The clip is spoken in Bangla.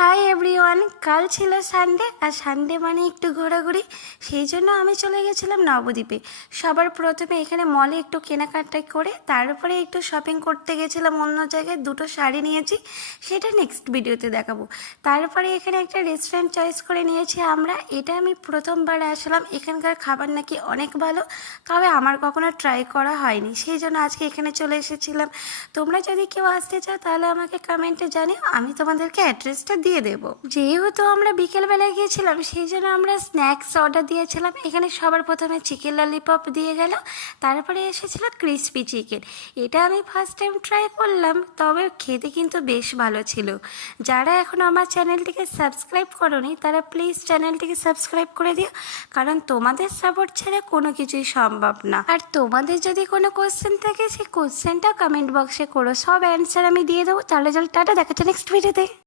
হাই এভরিওয়ান, কাল ছিল সানডে আর সানডে মানে একটু ঘোরাঘুরি। সেই জন্য আমি চলে গেছিলাম নবদ্বীপে। সবার প্রথমে এখানে মলে একটু কেনাকাটা করে তারপরে একটু শপিং করতে গেছিলাম অন্য জায়গায়। দুটো শাড়ি নিয়েছি, সেটা নেক্সট ভিডিওতে দেখাবো। তারপরে এখানে একটা রেস্টুরেন্ট চয়েস করে নিয়েছি আমরা। এটা আমি প্রথমবার আসলাম। এখানকার খাবার নাকি অনেক ভালো, তবে আমার কখনো ট্রাই করা হয়নি, সেই জন্য আজকে এখানে চলে এসেছিলাম। তোমরা যদি কেউ আসতে চাও তাহলে আমাকে কমেন্টে জানিও, আমি তোমাদেরকে অ্যাড্রেসটা দিয়ে দেবো। যেহেতু আমরা বিকেলবেলায় গিয়েছিলাম সেই জন্য আমরা স্ন্যাক্স অর্ডার দিয়েছিলাম। এখানে সবার প্রথমে চিকেন ললিপপ দিয়ে গেল, তারপরে এসেছিল ক্রিসপি চিকেন। এটা আমি ফার্স্ট টাইম ট্রাই করলাম, তবে খেতে কিন্তু বেশ ভালো ছিল। যারা এখনও আমার চ্যানেলটিকে সাবস্ক্রাইব করোনি তারা প্লিজ চ্যানেলটিকে সাবস্ক্রাইব করে দিও, কারণ তোমাদের সাপোর্ট ছাড়া কোনো কিছুই সম্ভব না। আর তোমাদের যদি কোনো কোশ্চেন থাকে সেই কোশ্চেনটা কমেন্ট বক্সে করো, সব অ্যান্সার আমি দিয়ে দেবো। তাহলে চল টাটা, দেখা হচ্ছে নেক্সট ভিডিওতে।